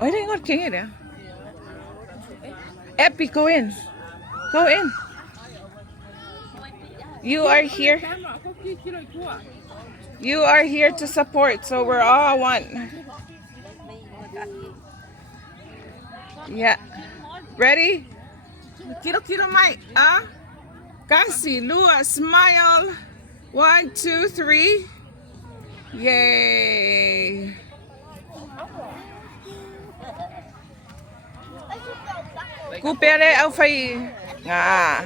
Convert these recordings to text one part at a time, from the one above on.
Ôi đây ngọt kia nè. Epi, go in. Go in. You are here. You are here to support, so we're all one. Yeah. Ready? Kilo Mike. Kasi, Lua, smile. 1, 2, 3. Yay. Kupere au fai. Nga.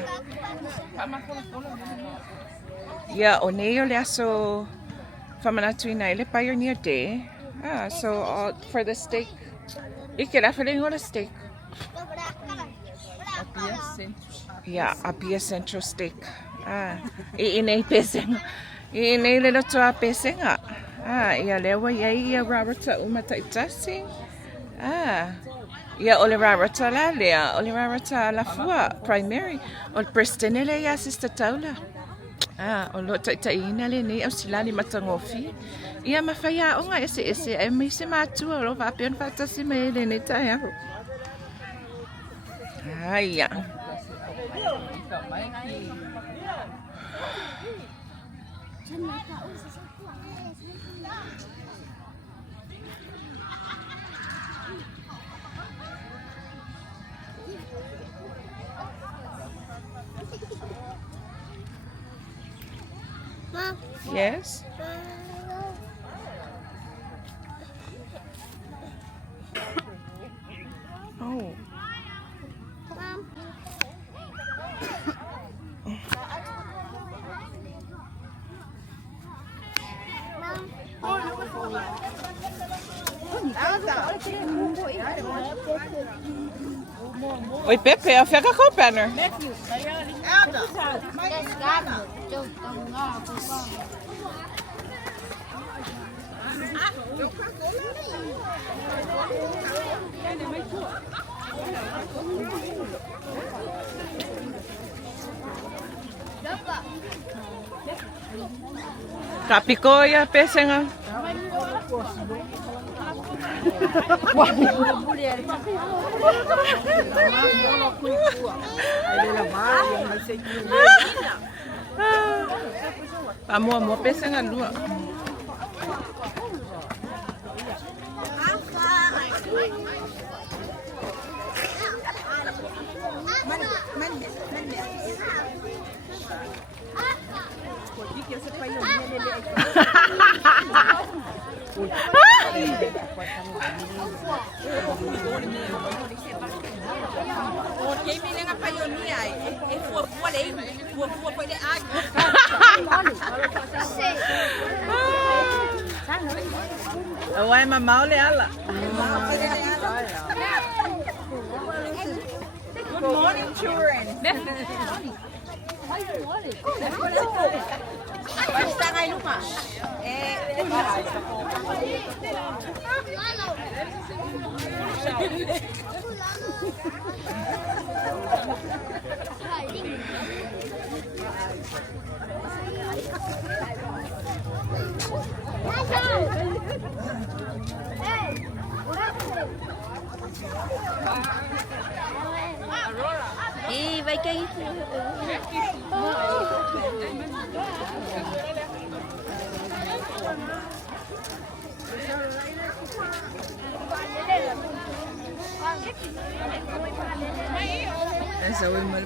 Yeah, oneo le aso famanatui na ile pioneer day. So for the steak. Ike la feeling on a steak. Yeah, Apia Central steak. Iinay peseng. Iinay le to a peseng. Ia lewa ia Roberta umataitasi. Ia ole Roberta la lea, ole Roberta Alafua primary. Ol Prestonele ya sister taula. Olo taitaina le ni au silani matangofi. Ia mafaya o nga ese ai mai se matua lo va pian fatasi me le ne tai ho. Ai. Yes. Oh. Oi, Pepe, fica com o banner. Kapiko ya pese nga. Amo pese nga lua. Away mamau le ala. Good morning, children. Basta kayo luma. Vai cair. Essa é o mal.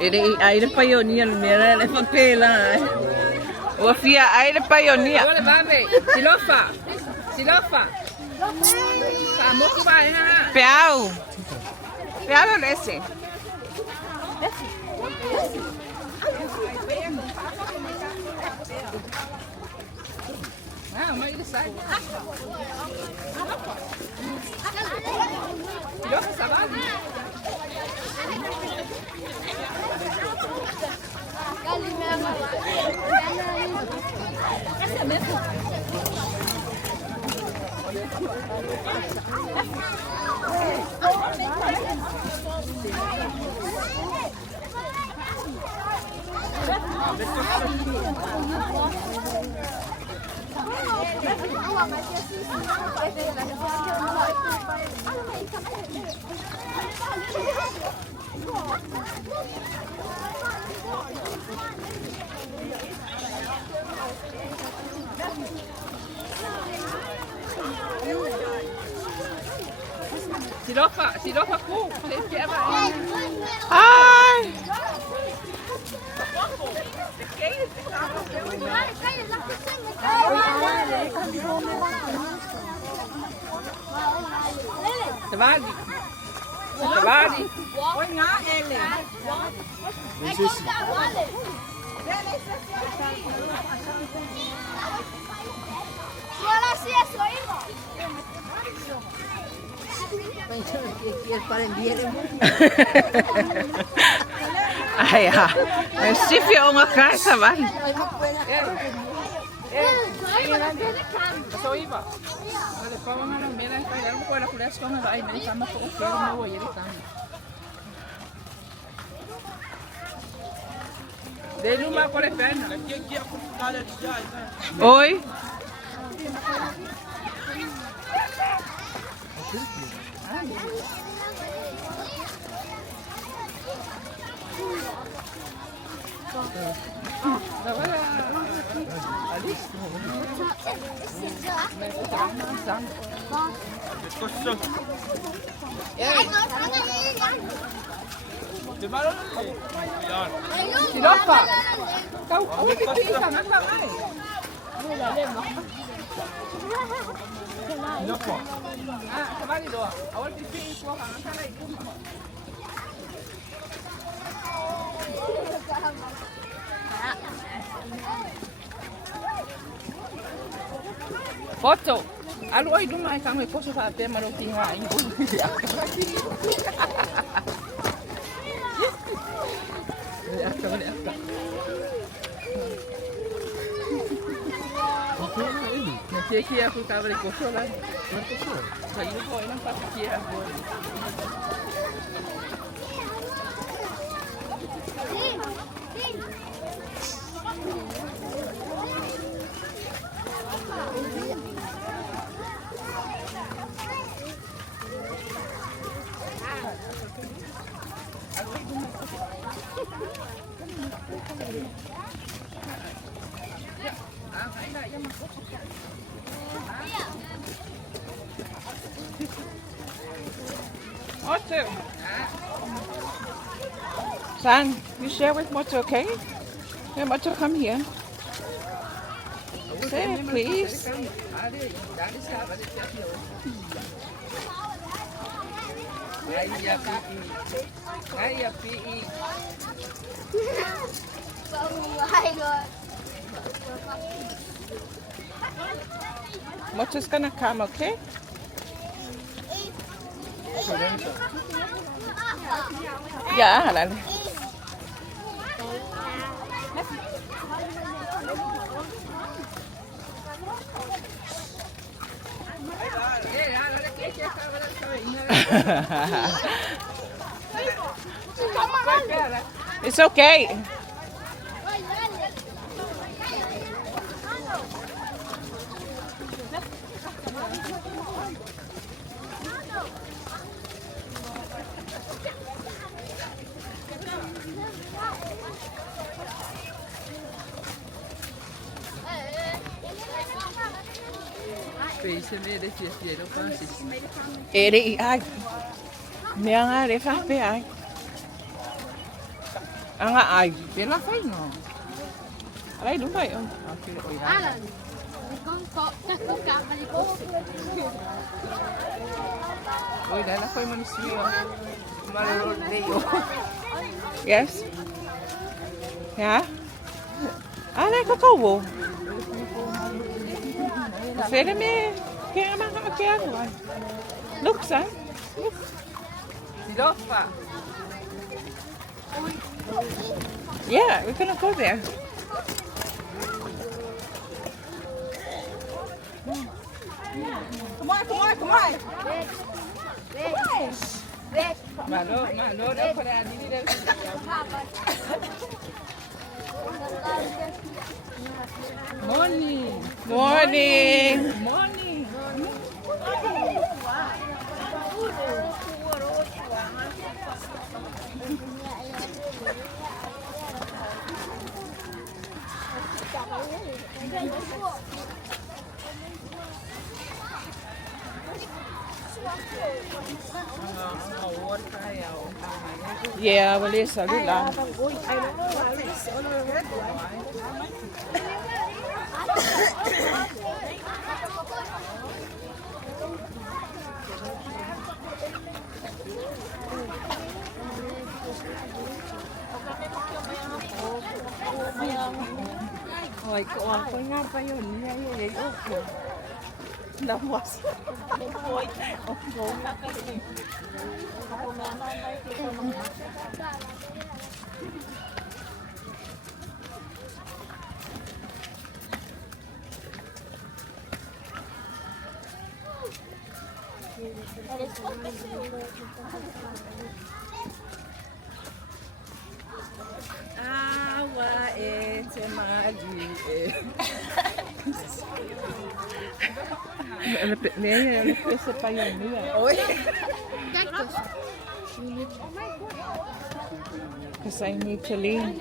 Ini air pioneer mera le papela. Wafia air pioneer. Olha mame, silofa. Vamos que vai, ha. Peau esse. Silofa po. Hi! Tabali. Tabali. Oi nga, Ele. Ay, ha. Sifia o nga casa, man. Pasó iba. Wala pa mga nang meron pa. Alam ko wala kulas ko nga ay may kama ko pero mo wala tama. De luma ko le pena. Oi? Silofa. Kau pipi ka nang ay. Silofa. Tabali do. Awal pipi ko ka nang kalay. Foto. Alu ay dumay kang may poso sa ate maruting nga ay. Nakiki ako kabali poso lang. Sa iyo ko ilang patiki ako. Moto. Son, you share with Moto, okay? Yeah, Moto, come here. Say it, please. Ay, PE. Moto's gonna come, okay? Yeah, halal. It's okay. Eri ay. Mia nga re fa pe ay. Anga ay. Pela fai no. Alay lumay on. Alan, con capa di poco. Oy, dala ko man siya. Malulod leo. Yes. Yeah. Alay ko ko wo. Fede me. Kaya makakakyan. Look, son. Siropa. Yeah, we're gonna go there. Come on, come on, come on. Malo na para dili na. Morning. Morning. Morning. Yeah, wala sa lula. Hoy, ko nga pa yun. Yay, okay. Lawas. Hoy, okay. Awa ete mali. Ese pa yun nila. Cactus. Because I need to lean.